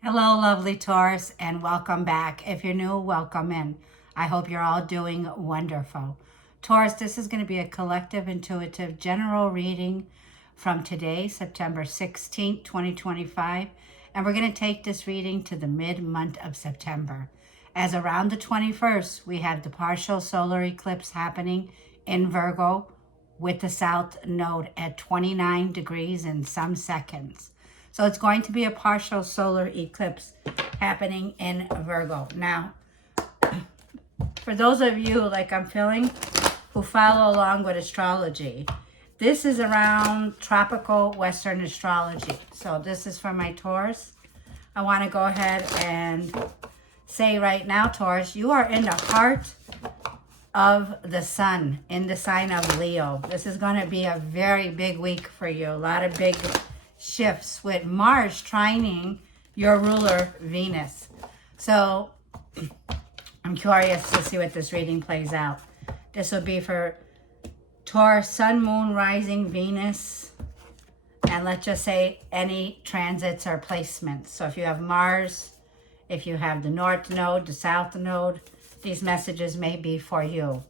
Hello, lovely Taurus, and welcome back. If you're new, welcome in. I hope you're all doing wonderful. Taurus, this is going to be a collective, intuitive, general reading from today, September 16th, 2025. And we're going to take this reading to the mid-month of September. As around the 21st, we have the partial solar eclipse happening in Virgo with the South Node at 29 degrees in some seconds. So it's going to be a partial solar eclipse happening in Virgo. Now, for those of you, like I'm feeling, who follow along with astrology, this is around tropical Western astrology. So this is for my Taurus. I want to go ahead and say right now, Taurus, you are in the heart of the sun in the sign of Leo. This is going to be a very big week for you. A lot of big shifts with Mars trining your ruler Venus. So I'm curious to see what this reading plays out. This will be for Taurus, Sun, Moon, Rising, Venus, and let's just say any transits or placements. So if you have Mars, if you have the North Node, the South Node, these messages may be for you.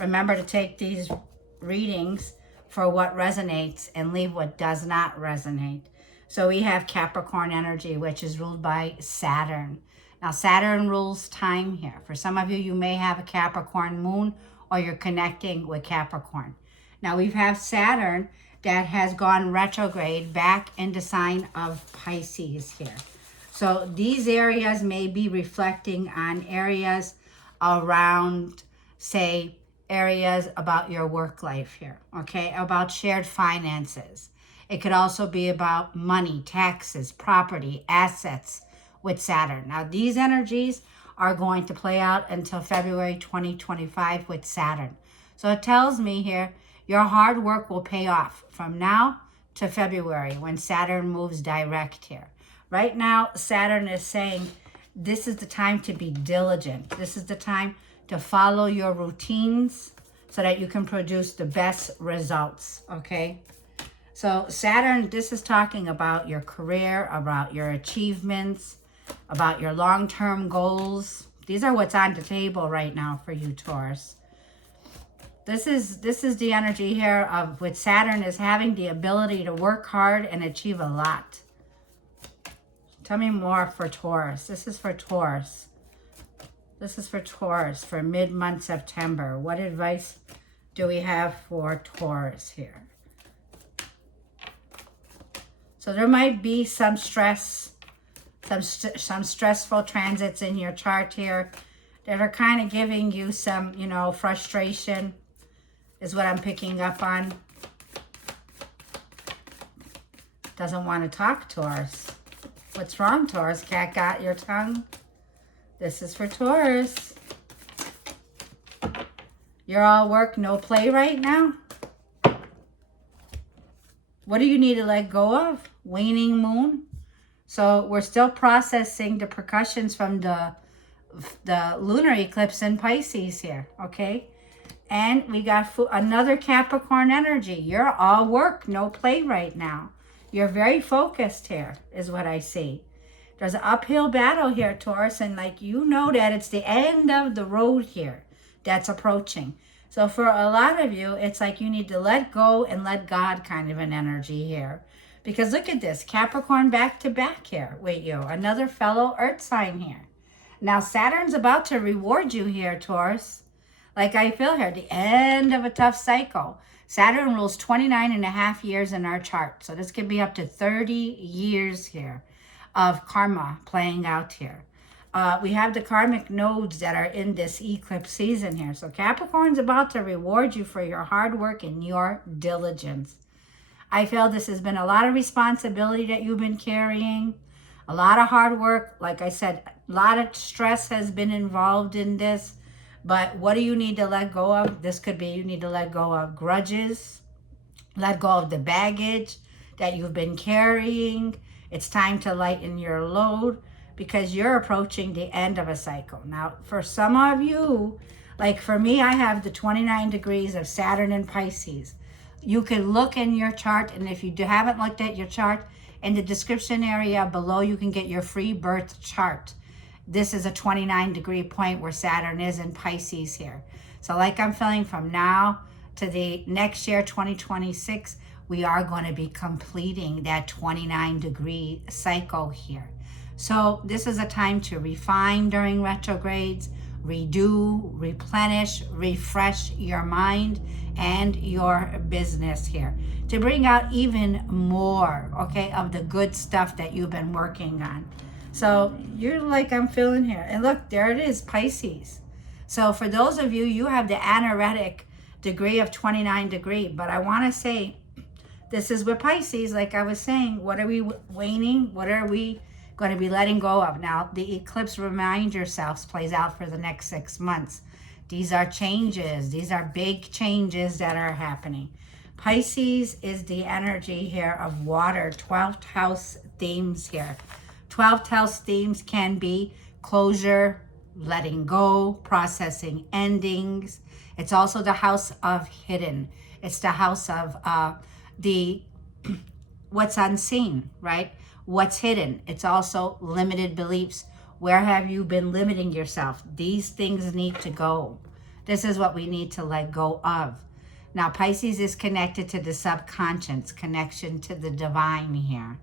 Remember to take these readings for what resonates and leave what does not resonate. So we have Capricorn energy, which is ruled by Saturn. Now, Saturn rules time here. For some of you, you may have a Capricorn moon or you're connecting with Capricorn. Now, we have Saturn that has gone retrograde back into sign of Pisces here. So these areas may be reflecting on areas around, say, areas about your work life here, okay? About shared finances. It could also be about money, taxes, property, assets with Saturn. Now, these energies are going to play out until February 2025 with Saturn. So it tells me here, your hard work will pay off from now to February when Saturn moves direct here. Right now, Saturn is saying this is the time to be diligent. This is the time to follow your routines so that you can produce the best results, okay? So Saturn, this is talking about your career, about your achievements, about your long-term goals. These are what's on the table right now for you, Taurus. This is the energy here of with Saturn is having the ability to work hard and achieve a lot. Tell me more for Taurus. This is for Taurus. This is for Taurus for mid-month September. What advice do we have for Taurus here? So there might be some stress, some stressful transits in your chart here that are kind of giving you some, frustration is what I'm picking up on. Doesn't want to talk, Taurus. What's wrong, Taurus? Cat got your tongue? This is for Taurus. You're all work, no play right now? What do you need to let go of? Waning moon. So we're still processing the percussions from the lunar eclipse in Pisces here, okay? And we got another Capricorn energy. You're all work, no play right now. You're very focused here, is what I see. There's an uphill battle here, Taurus, and you know that it's the end of the road here that's approaching. So for a lot of you, it's like you need to let go and let God kind of an energy here. Because look at this, Capricorn back to back here with you. Another fellow earth sign here. Now Saturn's about to reward you here, Taurus. Like I feel here, the end of a tough cycle. Saturn rules 29 and a half years in our chart. So this could be up to 30 years here of karma playing out here. We have the karmic nodes that are in this eclipse season here. So Capricorn's about to reward you for your hard work and your diligence. I feel this has been a lot of responsibility that you've been carrying, a lot of hard work. Like I said, a lot of stress has been involved in this. But what do you need to let go of? This could be you need to let go of grudges, let go of the baggage that you've been carrying. It's time to lighten your load because you're approaching the end of a cycle. Now, for some of you, like for me, I have the 29 degrees of Saturn and Pisces. You can look in your chart, and if you haven't looked at your chart, In the description area below, you can get your free birth chart. This is a 29-degree point where Saturn is in Pisces here. So like I'm feeling from now to the next year, 2026, we are going to be completing that 29-degree cycle here. So this is a time to refine during retrogrades, redo, replenish, refresh your mind and your business here to bring out even more, okay, of the good stuff that you've been working on. So you're like, I'm feeling here. And look, there it is, Pisces. So for those of you, you have the anaretic degree of 29 degree. But I want to say, this is with Pisces, like I was saying, what are we waning? What are we going to be letting go of? Now, the eclipse, remind yourselves, plays out for the next 6 months. These are changes. These are big changes that are happening. Pisces is the energy here of water, 12th house themes here. 12th house themes can be closure, letting go, processing endings. It's also the house of hidden. It's the house of the what's unseen, right? What's hidden. It's also limited beliefs. Where have you been limiting yourself? These things need to go. This is what we need to let go of. Now, Pisces is connected to the subconscious, connection to the divine here.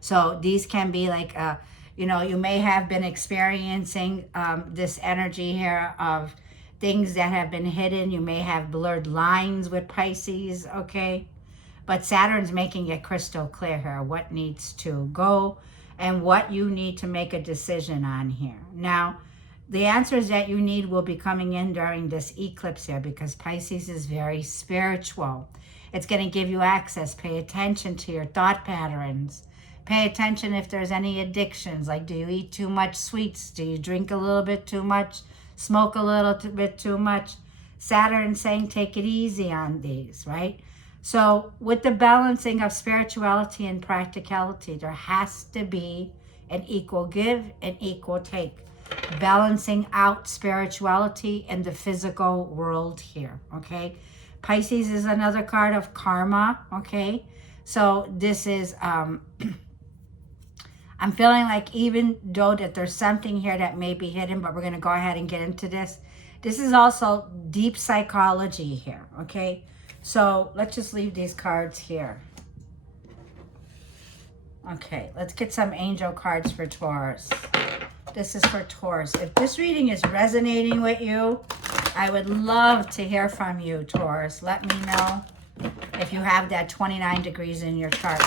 So these can be like, you know, you may have been experiencing this energy here of things that have been hidden. You may have blurred lines with Pisces, okay? But Saturn's making it crystal clear here what needs to go and what you need to make a decision on here. Now, the answers that you need will be coming in during this eclipse here because Pisces is very spiritual. It's going to give you access. Pay attention to your thought patterns. Pay attention if there's any addictions, like do you eat too much sweets? Do you drink a little bit too much? Smoke a little bit too much? Saturn saying take it easy on these, right? So with the balancing of spirituality and practicality, there has to be an equal give and equal take. Balancing out spirituality and the physical world here, okay? Pisces is another card of karma, okay? So this is, I'm feeling like even though that there's something here that may be hidden, but we're going to go ahead and get into this. This is also deep psychology here, okay? So let's just leave these cards here. Okay, let's get some angel cards for Taurus. This is for Taurus. If this reading is resonating with you, I would love to hear from you, Taurus. Let me know if you have that 29 degrees in your chart.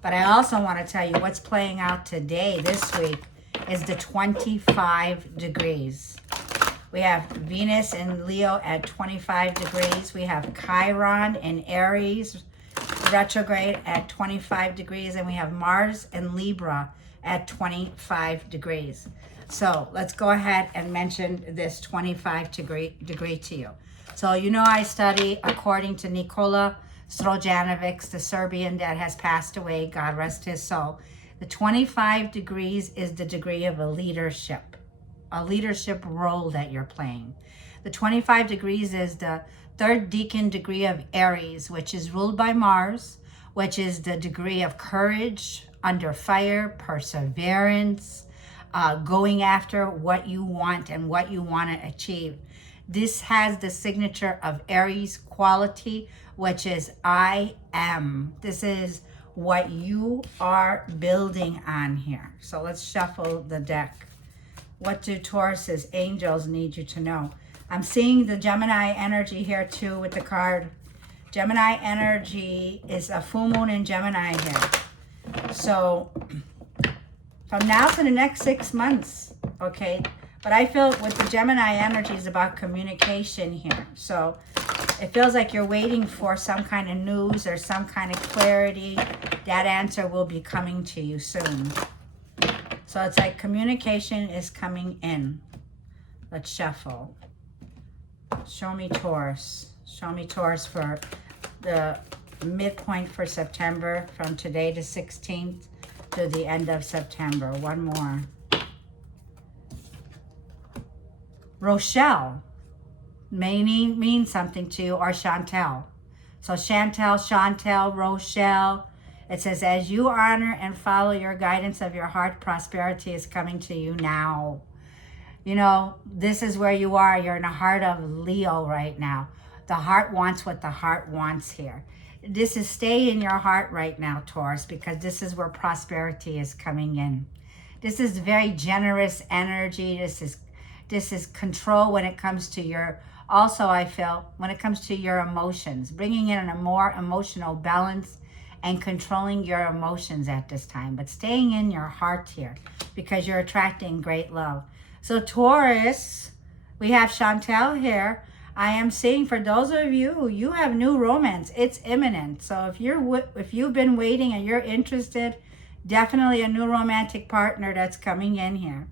But I also want to tell you what's playing out today, this week, is the 25 degrees. We have Venus and Leo at 25 degrees. We have Chiron and Aries retrograde at 25 degrees. And we have Mars and Libra at 25 degrees. So let's go ahead and mention this 25 degree to you. So you know I study according to Nikola Stojanovic, the Serbian that has passed away, God rest his soul. The 25 degrees is the degree of a leadership role that you're playing. The 25 degrees is the third decan degree of Aries, which is ruled by Mars, which is the degree of courage, under fire, perseverance, going after what you want and what you want to achieve. This has the signature of Aries quality, which is I am. This is what you are building on here. So let's shuffle the deck. What do Taurus's angels need you to know? I'm seeing the Gemini energy here too with the card. Gemini energy is a full moon in Gemini here. So from now to the next 6 months, okay? But I feel with the Gemini energy is about communication here. So it feels like you're waiting for some kind of news or some kind of clarity. That answer will be coming to you soon. So it's like communication is coming in. Let's shuffle. Show me Taurus. Show me Taurus for the midpoint for September from today to 16th to the end of September. One more. Rochelle may mean something to you, or Chantel. So Chantel, Rochelle. It says, as you honor and follow your guidance of your heart, prosperity is coming to you now. You know, this is where you are. You're in the heart of Leo right now. The heart wants what the heart wants here. This is stay in your heart right now, Taurus, because this is where prosperity is coming in. This is very generous energy. This is control when it comes to your, also I feel, when it comes to your emotions, bringing in a more emotional balance and controlling your emotions at this time, but staying in your heart here because you're attracting great love. So Taurus, we have Chantel here. I am seeing for those of you, you have new romance. It's imminent. So if you've been waiting and you're interested, definitely a new romantic partner that's coming in here.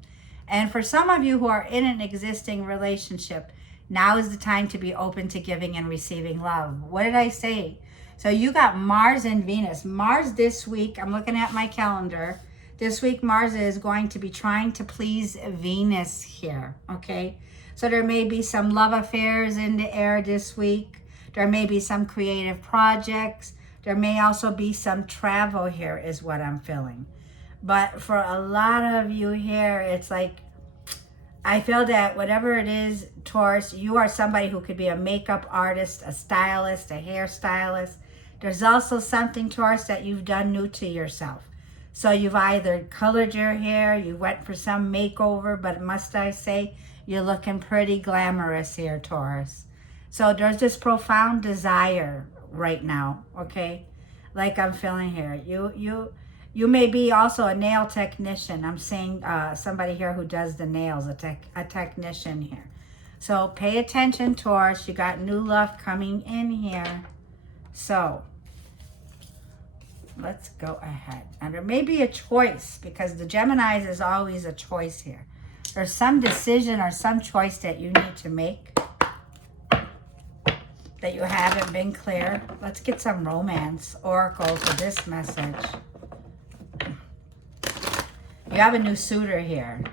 And for some of you who are in an existing relationship, now is the time to be open to giving and receiving love. What did I say? So you got Mars and Venus. Mars this week, I'm looking at my calendar. This week, Mars is going to be trying to please Venus here, okay? So there may be some love affairs in the air this week. There may be some creative projects. There may also be some travel here is what I'm feeling. But for a lot of you here, it's like, I feel that whatever it is, Taurus, you are somebody who could be a makeup artist, a stylist, a hairstylist. There's also something, Taurus, that you've done new to yourself. So you've either colored your hair, you went for some makeover, but must I say, you're looking pretty glamorous here, Taurus. So there's this profound desire right now, okay? Like I'm feeling here. You may be also a nail technician. I'm seeing somebody here who does the nails, a technician here. So pay attention, Taurus. You got new love coming in here. So let's go ahead. And there may be a choice because the Geminis is always a choice here. There's some decision or some choice that you need to make that you haven't been clear. Let's get some romance oracle for this message. You have a new suitor here.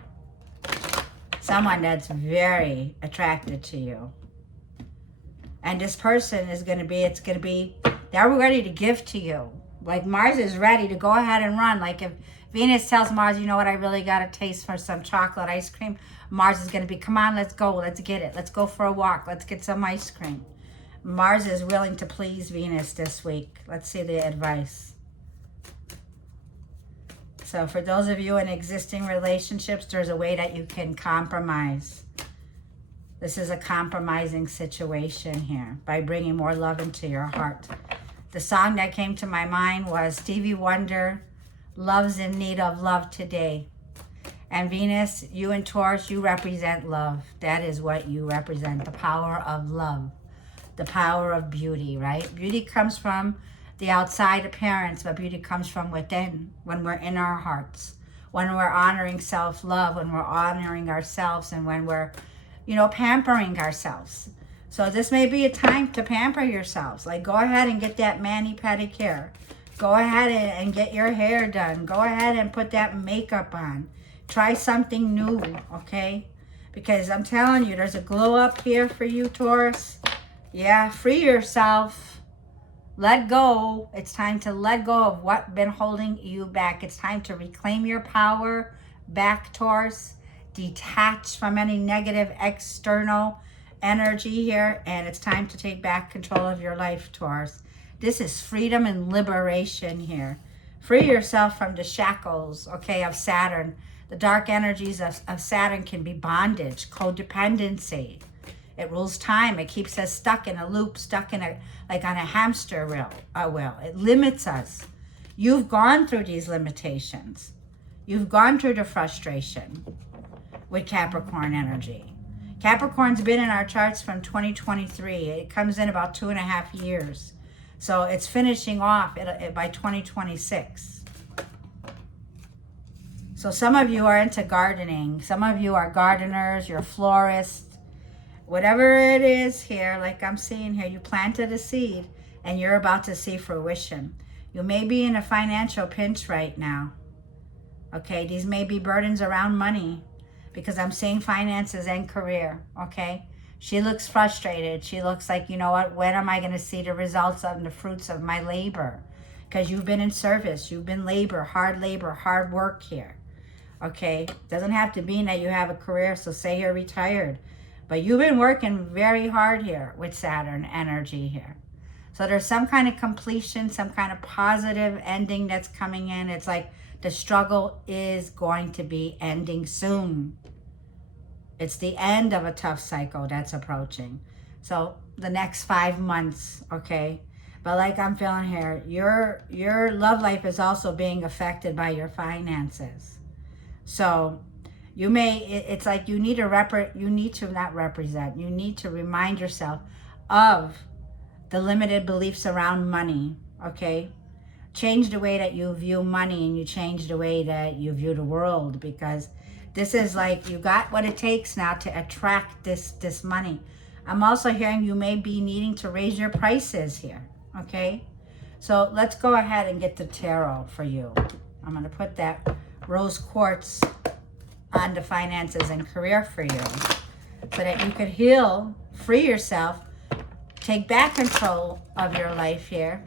Someone that's very attracted to you. And this person is going to be, they're ready to give to you. Like Mars is ready to go ahead and run. Like if Venus tells Mars, you know what, I really got a taste for some chocolate ice cream. Mars is going to be, come on, let's go. Let's get it. Let's go for a walk. Let's get some ice cream. Mars is willing to please Venus this week. Let's see the advice. So for those of you in existing relationships, there's a way that you can compromise. This is a compromising situation here by bringing more love into your heart. The song that came to my mind was Stevie Wonder, Love's in Need of Love Today. And Venus, you and Taurus, you represent love. That is what you represent, the power of love, the power of beauty, right? Beauty comes from the outside appearance, but beauty comes from within, when we're in our hearts, when we're honoring self-love, when we're honoring ourselves, and when we're, pampering ourselves. So this may be a time to pamper yourselves. Like go ahead and get that mani-pedicure. Go ahead and get your hair done. Go ahead and put that makeup on. Try something new, okay? Because I'm telling you, there's a glow up here for you, Taurus. Yeah, free yourself. Let go. It's time to let go of what's been holding you back. It's time to reclaim your power back, Taurus. Detach from any negative external energy here. And it's time to take back control of your life, Taurus. This is freedom and liberation here. Free yourself from the shackles, okay, of Saturn. The dark energies of Saturn can be bondage, codependency. It rules time. It keeps us stuck in a loop, stuck in like on a hamster wheel. It limits us. You've gone through these limitations. You've gone through the frustration with Capricorn energy. Capricorn's been in our charts from 2023. It comes in about 2.5 years. So it's finishing off by 2026. So some of you are into gardening. Some of you are gardeners, you're florists. Whatever it is here, like I'm seeing here, you planted a seed and you're about to see fruition. You may be in a financial pinch right now. Okay, these may be burdens around money because I'm seeing finances and career, okay? She looks frustrated. She looks like, you know what, when am I going to see the results of the fruits of my labor? because you've been in service. You've been labor, hard work here. Okay, doesn't have to mean that you have a career, so say you're retired. But you've been working very hard here with Saturn energy here. So there's some kind of completion, some kind of positive ending that's coming in. It's like the struggle is going to be ending soon. It's the end of a tough cycle that's approaching. So the next 5 months, okay? But like I'm feeling here, your love life is also being affected by your finances. So you may, it's like you need to remind yourself of the limited beliefs around money, okay? Change the way that you view money, and you change the way that you view the world, because this is like you got what it takes now to attract this money. I'm also hearing you may be needing to raise your prices here, okay? So let's go ahead and get the tarot for you. I'm going to put that rose quartz on the finances and career for you so that you could heal, free yourself, take back control of your life here,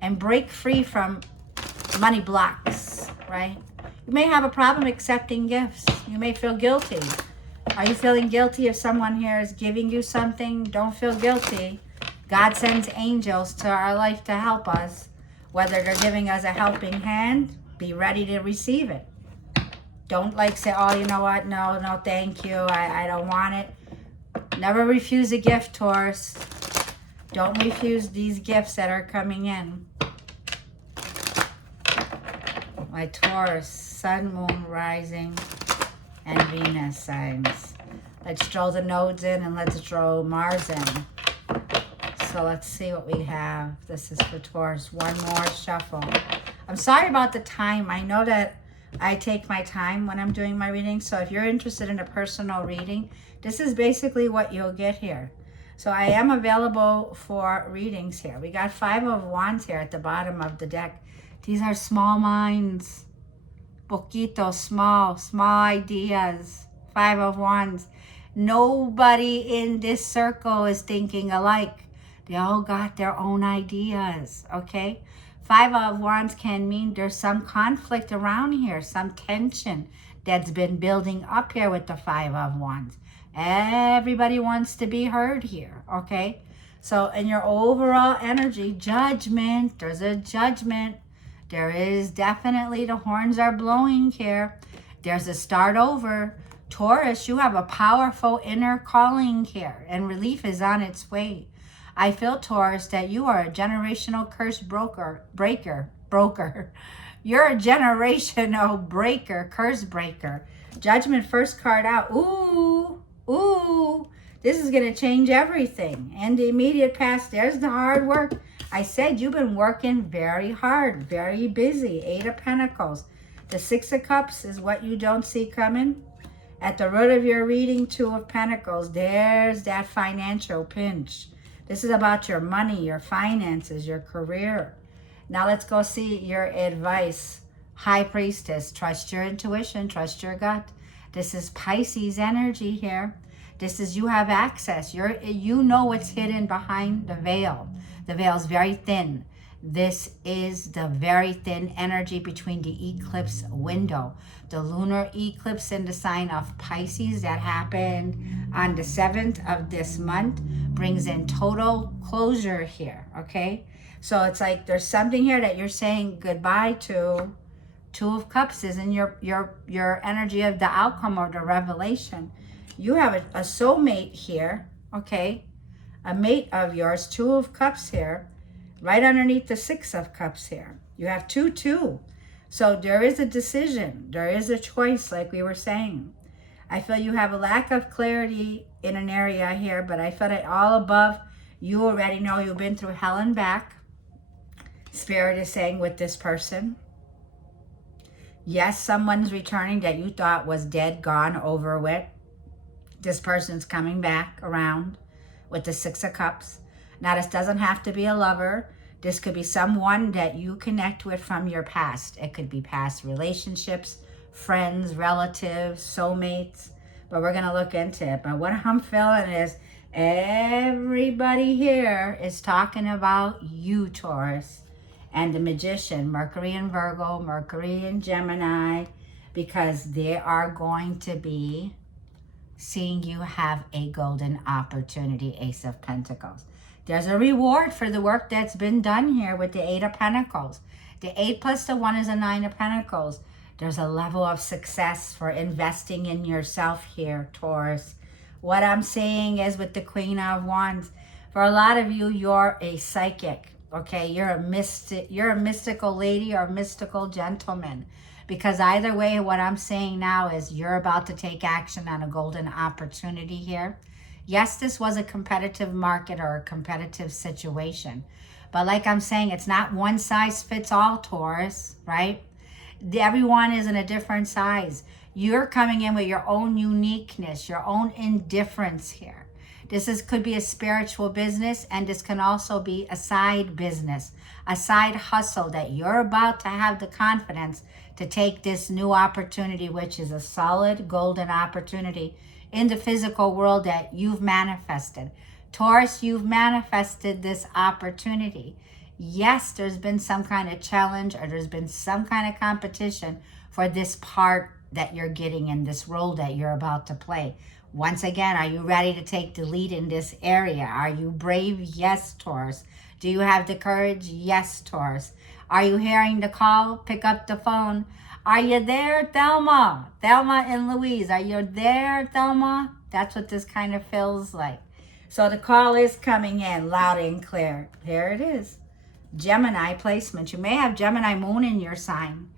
and break free from money blocks, right? You may have a problem accepting gifts. You may feel guilty. Are you feeling guilty if someone here is giving you something? Don't feel guilty. God sends angels to our life to help us. Whether they're giving us a helping hand, be ready to receive it. Don't like say, oh, you know what? No, thank you. I don't want it. Never refuse a gift, Taurus. Don't refuse these gifts that are coming in. My Taurus, Sun, Moon, Rising, and Venus signs. Let's throw the nodes in and let's throw Mars in. So let's see what we have. This is for Taurus. One more shuffle. I'm sorry about the time. I know that I take my time when I'm doing my reading. So if you're interested in a personal reading, this is basically what you'll get here. So I am available for readings here. We got 5 of Wands here at the bottom of the deck. These are small minds. Poquito, small ideas. 5 of Wands. Nobody in this circle is thinking alike. They all got their own ideas, okay? 5 of Wands can mean there's some conflict around here, some tension that's been building up here with the 5 of Wands. Everybody wants to be heard here, okay? So in your overall energy, judgment, there's a judgment. There is definitely, the horns are blowing here. There's a start over. Taurus, you have a powerful inner calling here, and relief is on its way. I feel, Taurus, that you are a generational curse breaker. You're a generational breaker, curse breaker. Judgment, first card out. Ooh, this is going to change everything. And the immediate past, there's the hard work. I said you've been working very hard, very busy. 8 of Pentacles. The 6 of Cups is what you don't see coming. At the root of your reading, 2 of Pentacles, there's that financial pinch. This is about your money, your finances, your career. Now let's go see your advice. High Priestess, trust your intuition, trust your gut. This is Pisces energy here. This is you have access. You know what's hidden behind the veil. The veil is very thin. This is the very thin energy between the eclipse window. The lunar eclipse in the sign of Pisces that happened on the 7th of this month brings in total closure here, okay? So it's like there's something here that you're saying goodbye to. 2 of Cups is in your energy of the outcome or the revelation. You have a soulmate here, okay? A mate of yours, 2 of Cups here, right underneath the 6 of Cups here. You have 2. So there is a decision. There is a choice, like we were saying. I feel you have a lack of clarity in an area here, but I feel that all above, you already know you've been through hell and back. Spirit is saying with this person. Yes, someone's returning that you thought was dead, gone, over with. This person's coming back around with the 6 of Cups. Now, this doesn't have to be a lover. This could be someone that you connect with from your past. It could be past relationships, friends, relatives, soulmates. But we're going to look into it. But what I'm feeling is everybody here is talking about you, Taurus. and the Magician, Mercury in Virgo, Mercury in Gemini, because they are going to be seeing you have a golden opportunity, Ace of Pentacles. There's a reward for the work that's been done here with the Eight of Pentacles. The 8 plus the 1 is a 9 of Pentacles. There's a level of success for investing in yourself here, Taurus. What I'm saying is with the Queen of Wands, for a lot of you, you're a psychic, okay? You're a mystical lady or mystical gentleman. Because either way, what I'm saying now is you're about to take action on a golden opportunity here. Yes, this was a competitive market or a competitive situation. But like I'm saying, it's not one size fits all, Taurus, right? Everyone is in a different size. You're coming in with your own uniqueness, your own indifference here. Could be a spiritual business, and this can also be a side business, a side hustle that you're about to have the confidence to take this new opportunity, which is a solid golden opportunity in the physical world that you've manifested. Taurus, you've manifested this opportunity. Yes, there's been some kind of challenge or there's been some kind of competition for this part that you're getting in this role that you're about to play. Once again, are you ready to take the lead in this area? Are you brave? Yes, Taurus. Do you have the courage? Yes, Taurus. Are you hearing the call? Pick up the phone. Are you there, Thelma? Thelma and Louise, are you there, Thelma? That's what this kind of feels like. So the call is coming in loud and clear. Here it is. Gemini placement. You may have Gemini moon in your sign.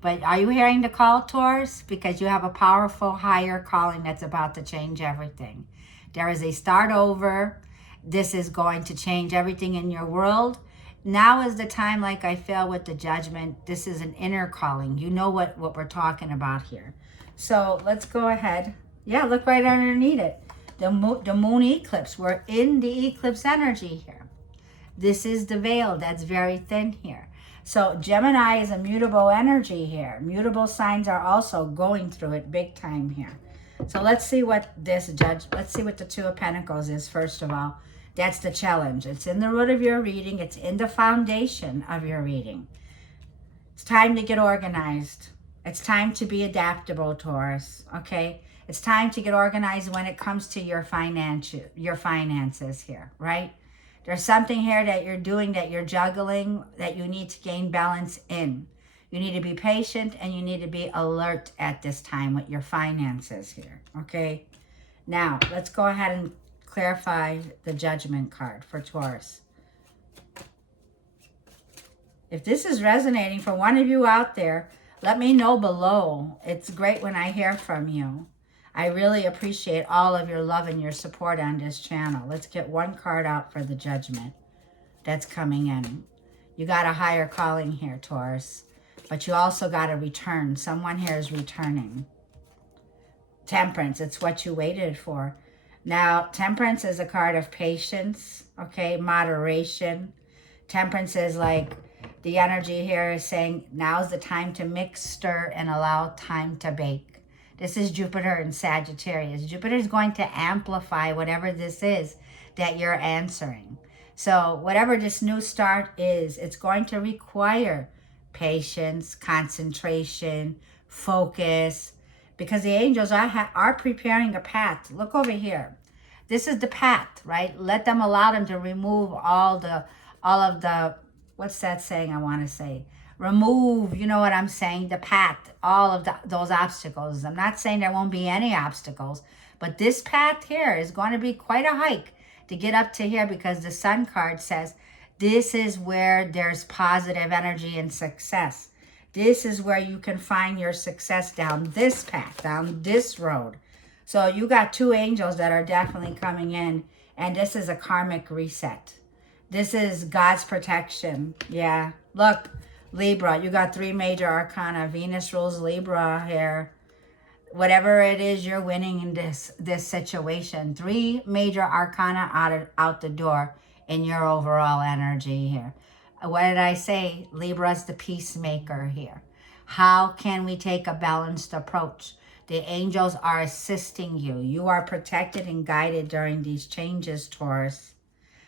But are you hearing the call, Taurus? Because you have a powerful higher calling that's about to change everything. There is a start over. This is going to change everything in your world. Now is the time, like I feel with the Judgment. This is an inner calling. You know what we're talking about here. So let's go ahead. Yeah, look right underneath it. The moon eclipse. We're in the eclipse energy here. This is the veil that's very thin here. So Gemini is a mutable energy here. Mutable signs are also going through it big time here. So let's see what let's see what the Two of Pentacles is first of all. That's the challenge. It's in the root of your reading. It's in the foundation of your reading. It's time to get organized. It's time to be adaptable, Taurus, okay? It's time to get organized when it comes to your finances here, right? There's something here that you're doing, that you're juggling, that you need to gain balance in. You need to be patient and you need to be alert at this time with your finances here, okay? Now, let's go ahead and clarify the Judgment card for Taurus. If this is resonating for one of you out there, let me know below. It's great when I hear from you. I really appreciate all of your love and your support on this channel. Let's get one card out for the Judgment that's coming in. You got a higher calling here, Taurus, but you also got a return. Someone here is returning. Temperance, it's what you waited for. Now, Temperance is a card of patience, okay, moderation. Temperance is like the energy here is saying now's the time to mix, stir, and allow time to bake. This is Jupiter in Sagittarius. Jupiter is going to amplify whatever this is that you're answering. So whatever this new start is, it's going to require patience, concentration, focus, because the angels are preparing a path. Look over here. This is the path, right? Allow them to remove all of the, what's that saying I want to say? Remove, you know what I'm saying, the path, all of those obstacles. I'm not saying there won't be any obstacles, but this path here is going to be quite a hike to get up to here, because the Sun card says this is where there's positive energy and success. This is where you can find your success down this path, down this road. So you got two angels that are definitely coming in, and this is a karmic reset. This is God's protection. Yeah, look. Libra, you got 3 major arcana. Venus rules Libra here. Whatever it is, you're winning in this situation. 3 major arcana out the door in your overall energy here. What did I say? Libra's the peacemaker here. How can we take a balanced approach? The angels are assisting you. You are protected and guided during these changes, Taurus.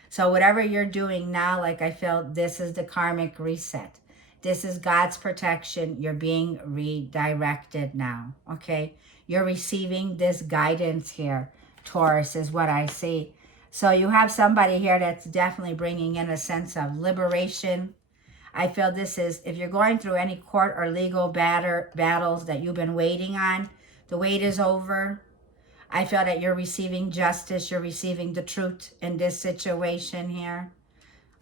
So whatever you're doing now, like I feel, this is the karmic reset. This is God's protection. You're being redirected now, okay? You're receiving this guidance here, Taurus, is what I see. So you have somebody here that's definitely bringing in a sense of liberation. I feel this is, if you're going through any court or legal battles that you've been waiting on, the wait is over. I feel that you're receiving justice. You're receiving the truth in this situation here.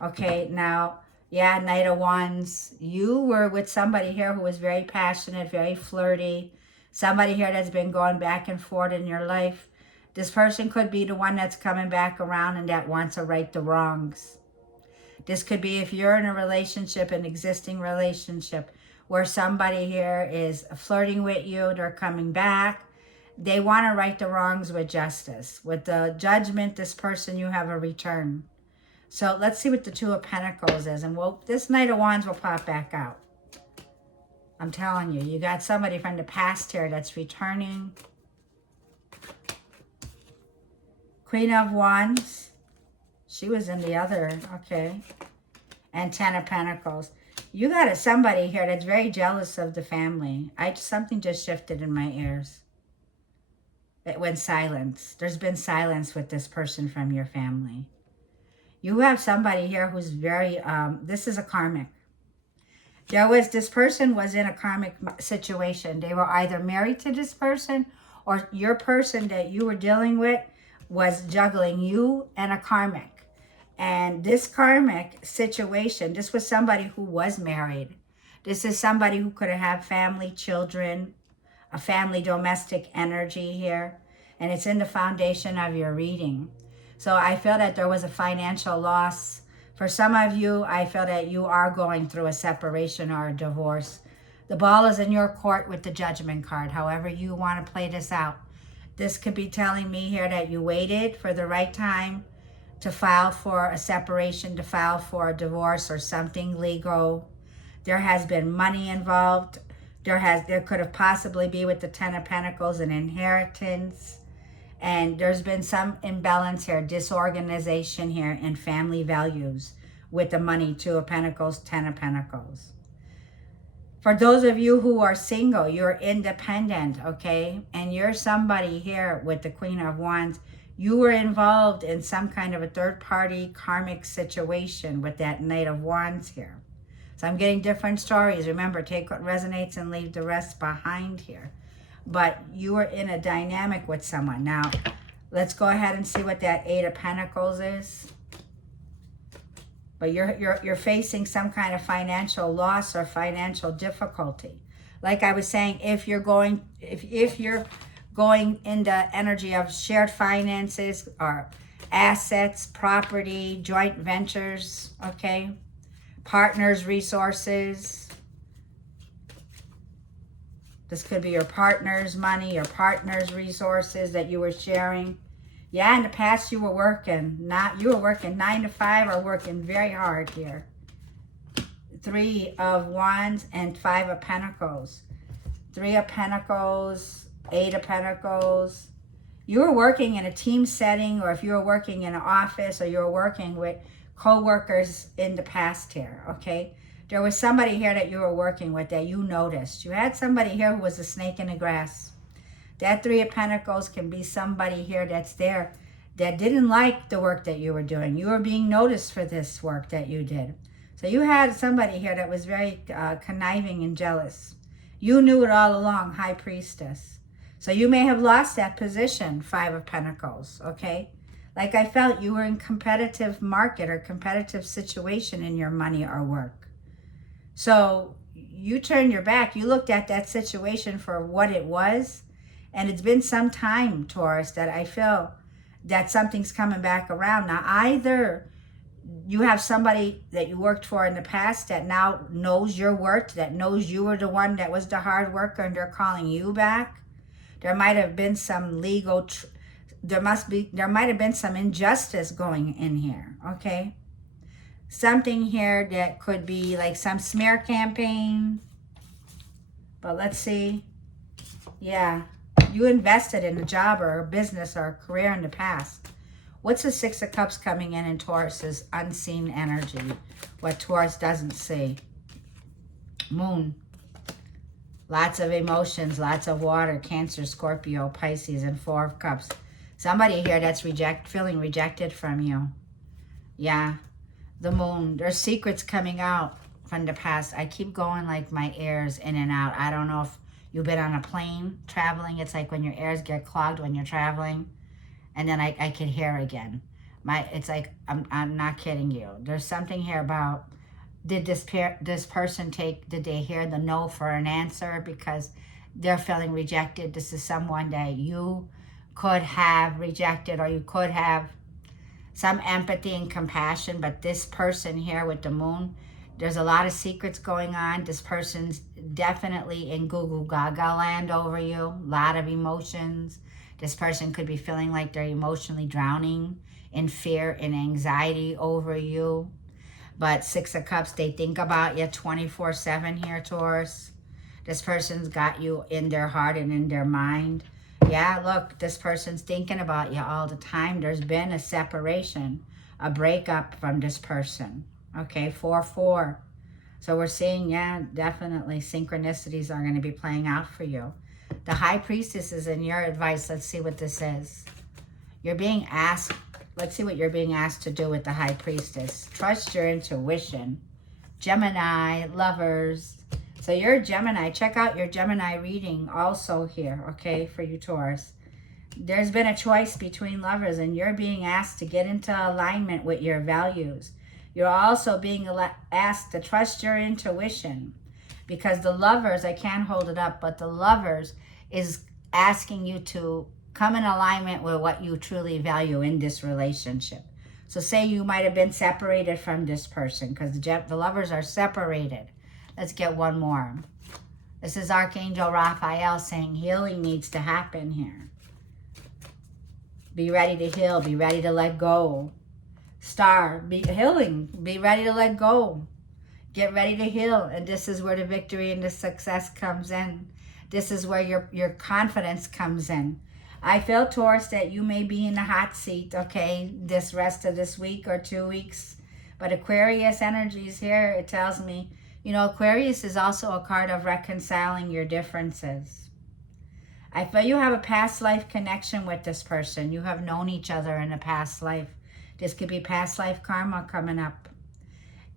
Okay, now, yeah, Knight of Wands. You were with somebody here who was very passionate, very flirty. Somebody here that's been going back and forth in your life. This person could be the one that's coming back around and that wants to right the wrongs. This could be if you're in a relationship, an existing relationship, where somebody here is flirting with you, they're coming back. They want to right the wrongs with justice. With the Judgment, this person, you have a return. So let's see what the Two of Pentacles is. And this Knight of Wands will pop back out. I'm telling you, you got somebody from the past here that's returning. Queen of Wands. She was in the other, okay. And Ten of Pentacles. You got somebody here that's very jealous of the family. Something just shifted in my ears. It went silence. There's been silence with this person from your family. You have somebody here who's very, this is a karmic. This person was in a karmic situation. They were either married to this person, or your person that you were dealing with was juggling you and a karmic. And this karmic situation, this was somebody who was married. This is somebody who could have family, children, a family domestic energy here. And it's in the foundation of your reading. So I feel that there was a financial loss. For some of you, I feel that you are going through a separation or a divorce. The ball is in your court with the Judgment card, however you want to play this out. This could be telling me here that you waited for the right time to file for a separation, to file for a divorce or something legal. There has been money involved. There could have possibly be with the Ten of Pentacles an inheritance. And there's been some imbalance here, disorganization here in family values with the money, Two of Pentacles, Ten of Pentacles. For those of you who are single, you're independent, okay? And you're somebody here with the Queen of Wands. You were involved in some kind of a third-party karmic situation with that Knight of Wands here. So I'm getting different stories. Remember, take what resonates and leave the rest behind here. But you were in a dynamic with someone. Now, let's go ahead and see what that Eight of Pentacles is. But you're facing some kind of financial loss or financial difficulty. Like I was saying, if you're going into energy of shared finances or assets, property, joint ventures, okay, partners, resources. This could be your partner's money, your partner's resources that you were sharing. Yeah, in the past you were working. You were working 9 to 5 or working very hard here. Three of Wands and Five of Pentacles. Three of Pentacles, Eight of Pentacles. You were working in a team setting, or if you were working in an office, or you were working with co-workers in the past here, okay? There was somebody here that you were working with that you noticed. You had somebody here who was a snake in the grass. That Three of Pentacles can be somebody here that's there that didn't like the work that you were doing. You were being noticed for this work that you did. So you had somebody here that was very conniving and jealous. You knew it all along, High Priestess. So you may have lost that position, Five of Pentacles, okay? Like I felt you were in competitive market or competitive situation in your money or work. So you turned your back. You looked at that situation for what it was. And it's been some time, Taurus, that I feel that something's coming back around. Now, either you have somebody that you worked for in the past that now knows your worth, that knows you were the one that was the hard worker and they're calling you back. There might have been some legal, there might have been some injustice going in here, okay? Something here that could be like some smear campaign. But let's see. Yeah, you invested in a job or a business or a career in the past. What's the Six of Cups coming in Taurus's unseen energy? What Taurus doesn't see? Moon. Lots of emotions, lots of water, Cancer, Scorpio, Pisces, and Four of Cups. Somebody here that's feeling rejected from you. Yeah. The Moon. There's secrets coming out from the past. I keep going like my ears in and out. I don't know if you've been on a plane traveling. It's like when your ears get clogged when you're traveling. And then I can hear again. It's like, I'm not kidding you. There's something here about, did this person did they hear the no for an answer because they're feeling rejected? This is someone that you could have rejected, or you could have some empathy and compassion, but this person here with the Moon, there's a lot of secrets going on. This person's definitely in goo goo gaga land over you. A lot of emotions. This person could be feeling like they're emotionally drowning in fear and anxiety over you. But Six of Cups, they think about you 24/7 here, Taurus. This person's got you in their heart and in their mind. Yeah, look, this person's thinking about you all the time. There's been a separation, a breakup from this person. Okay, 4-4. So we're seeing, yeah, definitely synchronicities are going to be playing out for you. The High Priestess is in your advice. Let's see what this is. You're being asked, let's see what you're being asked to do with the High Priestess. Trust your intuition. Gemini, lovers. So you're a Gemini. Check out your Gemini reading also here, okay, for you, Taurus. There's been a choice between lovers, and you're being asked to get into alignment with your values. You're also being asked to trust your intuition, because the lovers, I can't hold it up, but the lovers is asking you to come in alignment with what you truly value in this relationship. So say you might have been separated from this person, because the lovers are separated. Let's get one more. This is Archangel Raphael saying healing needs to happen here. Be ready to heal. Be ready to let go. Star, be healing. Be ready to let go. Get ready to heal. And this is where the victory and the success comes in. This is where your confidence comes in. I feel, Taurus, that you may be in the hot seat, okay, this rest of this week or 2 weeks. But Aquarius energies here, it tells me, you know, Aquarius is also a card of reconciling your differences. I feel you have a past life connection with this person. You have known each other in a past life. This could be past life karma coming up.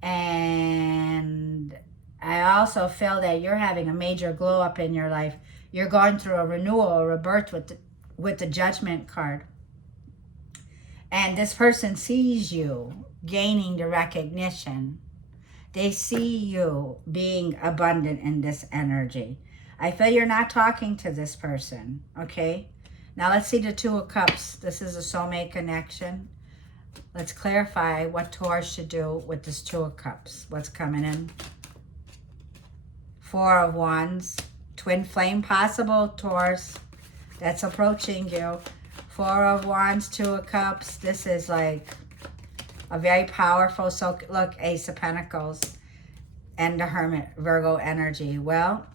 And I also feel that you're having a major glow up in your life. You're going through a renewal or a rebirth with the Judgment card. And this person sees you gaining the recognition. They see you being abundant in this energy. I feel you're not talking to this person, okay? Now let's see the Two of Cups. This is a soulmate connection. Let's clarify what Taurus should do with this Two of Cups. What's coming in? Four of Wands. Twin flame possible, Taurus. That's approaching you. Four of Wands, Two of Cups. This is like a very powerful, so look, Ace of Pentacles and the Hermit, Virgo energy. Well,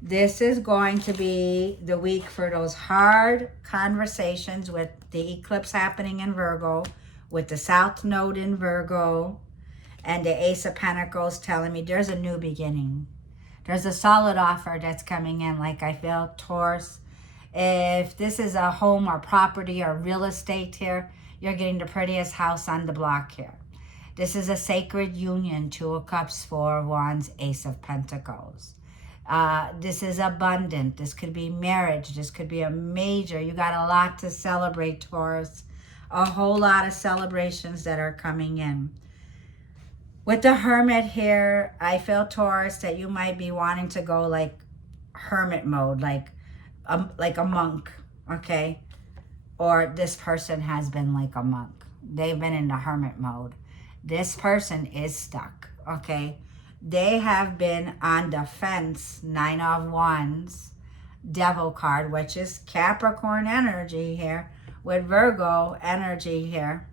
this is going to be the week for those hard conversations with the eclipse happening in Virgo, with the South Node in Virgo, and the Ace of Pentacles telling me there's a new beginning. There's a solid offer that's coming in, like I feel, Taurus. If this is a home or property or real estate here, you're getting the prettiest house on the block here. This is a sacred union, Two of Cups, Four of Wands, Ace of Pentacles. This is abundant. This could be marriage. This could be a major. You got a lot to celebrate, Taurus. A whole lot of celebrations that are coming in. With the Hermit here, I feel, Taurus, that you might be wanting to go like hermit mode, like a monk, okay? Or this person has been like a monk. They've been in the hermit mode. This person is stuck, okay? They have been on the fence, Nine of Wands, Devil card, which is Capricorn energy here, with Virgo energy here.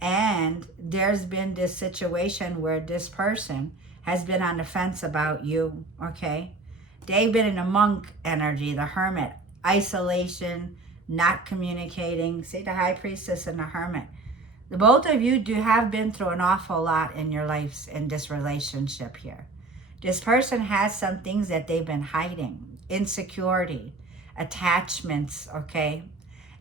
And there's been this situation where this person has been on the fence about you, okay? They've been in a monk energy, the Hermit, isolation, not communicating. See the High Priestess and the Hermit. The both of you do have been through an awful lot in your lives in this relationship here. This person has some things that they've been hiding. Insecurity, attachments, okay?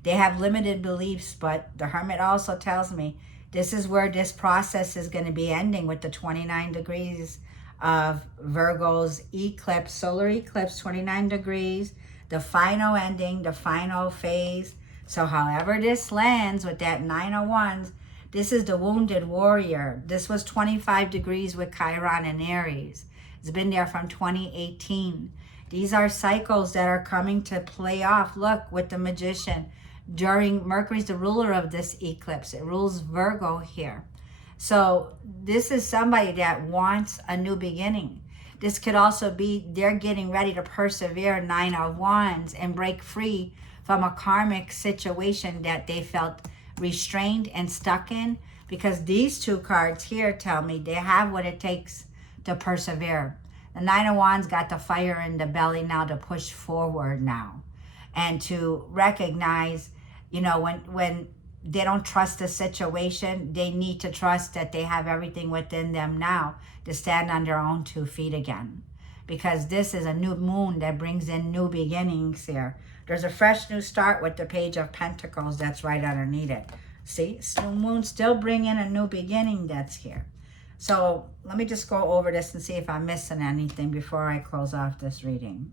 They have limited beliefs, but the Hermit also tells me this is where this process is going to be ending with the 29 degrees of Virgo's eclipse, solar eclipse, 29 degrees, the final ending, the final phase. So however this lands with that 9 of Wands, this is the wounded warrior. This was 25 degrees with Chiron and Aries. It's been there from 2018. These are cycles that are coming to play off. Look, with the Magician, during Mercury's the ruler of this eclipse. It rules Virgo here. So this is somebody that wants a new beginning. This could also be they're getting ready to persevere, 9 of Wands, and break free from a karmic situation that they felt restrained and stuck in, because these two cards here tell me they have what it takes to persevere. The 9 of Wands got the fire in the belly now to push forward now and to recognize, you know, when they don't trust the situation, they need to trust that they have everything within them now to stand on their own 2 feet again. Because this is a new moon that brings in new beginnings here. There's a fresh new start with the Page of Pentacles that's right underneath it. See, new moon still bringing a new beginning that's here. So let me just go over this and see if I'm missing anything before I close off this reading.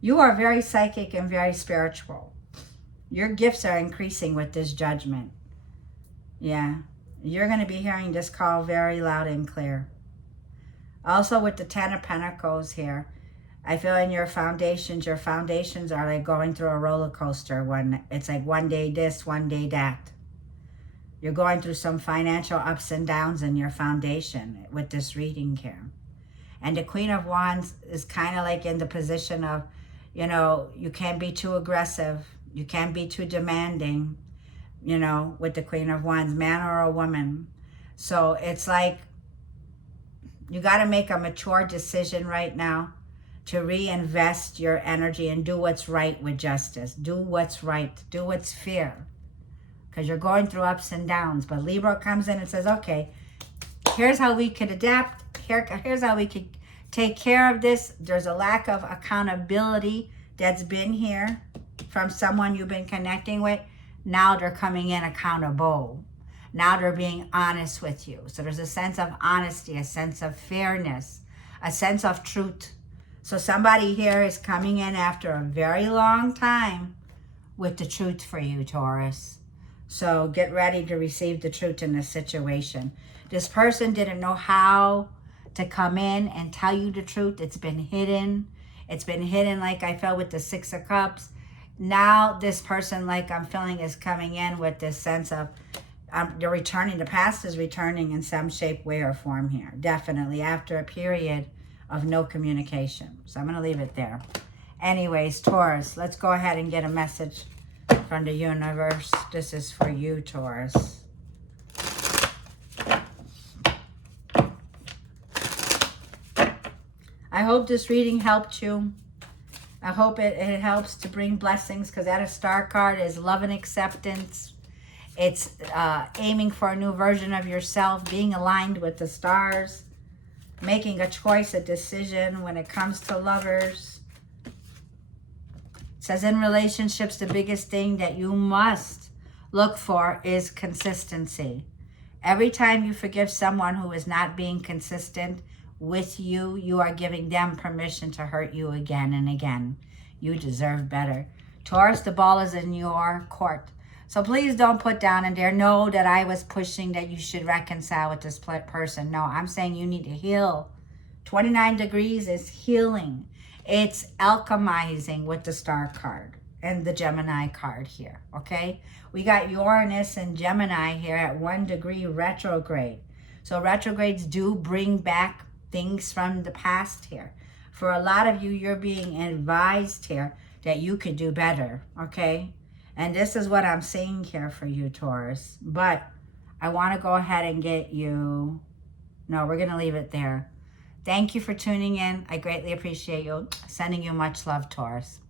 You are very psychic and very spiritual. Your gifts are increasing with this judgment. Yeah, you're going to be hearing this call very loud and clear. Also with the 10 of Pentacles here, I feel in your foundations are like going through a roller coaster. When it's like one day this, one day that. You're going through some financial ups and downs in your foundation with this reading here. And the Queen of Wands is kind of like in the position of, you know, you can't be too aggressive. You can't be too demanding, you know, with the Queen of Wands, man or a woman. So it's like you got to make a mature decision right now to reinvest your energy and do what's right with justice. Do what's right. Do what's fair. Because you're going through ups and downs. But Libra comes in and says, okay, here's how we could adapt. Here's how we could take care of this. There's a lack of accountability that's been here from someone you've been connecting with. Now they're coming in accountable. Now they're being honest with you. So there's a sense of honesty, a sense of fairness, a sense of truth. So somebody here is coming in after a very long time with the truth for you, Taurus. So get ready to receive the truth in this situation. This person didn't know how to come in and tell you the truth. It's been hidden. It's been hidden, like I felt with the 6 of Cups. Now this person, like I'm feeling, is coming in with this sense of they're returning. The past is returning in some shape, way, or form here. Definitely after a period of no communication. So I'm going to leave it there. Anyways, Taurus, let's go ahead and get a message from the universe. This is for you, Taurus. I hope this reading helped you. I hope it helps to bring blessings, because that star card is love and acceptance. It's aiming for a new version of yourself, being aligned with the stars, making a choice, a decision when it comes to lovers. It says in relationships, the biggest thing that you must look for is consistency. Every time you forgive someone who is not being consistent with you, you are giving them permission to hurt you again and again. You deserve better. Taurus, the ball is in your court. So please don't put down in there, know that I was pushing that you should reconcile with this person. No, I'm saying you need to heal. 29 degrees is healing. It's alchemizing with the star card and the Gemini card here, okay? We got Uranus and Gemini here at 1 degree retrograde. So retrogrades do bring back things from the past here. For a lot of you, you're being advised here that you could do better, okay? And this is what I'm seeing here for you, Taurus. But I want to go ahead and get you No, we're going to leave it there. Thank you for tuning in. I greatly appreciate you. Sending you much love, Taurus.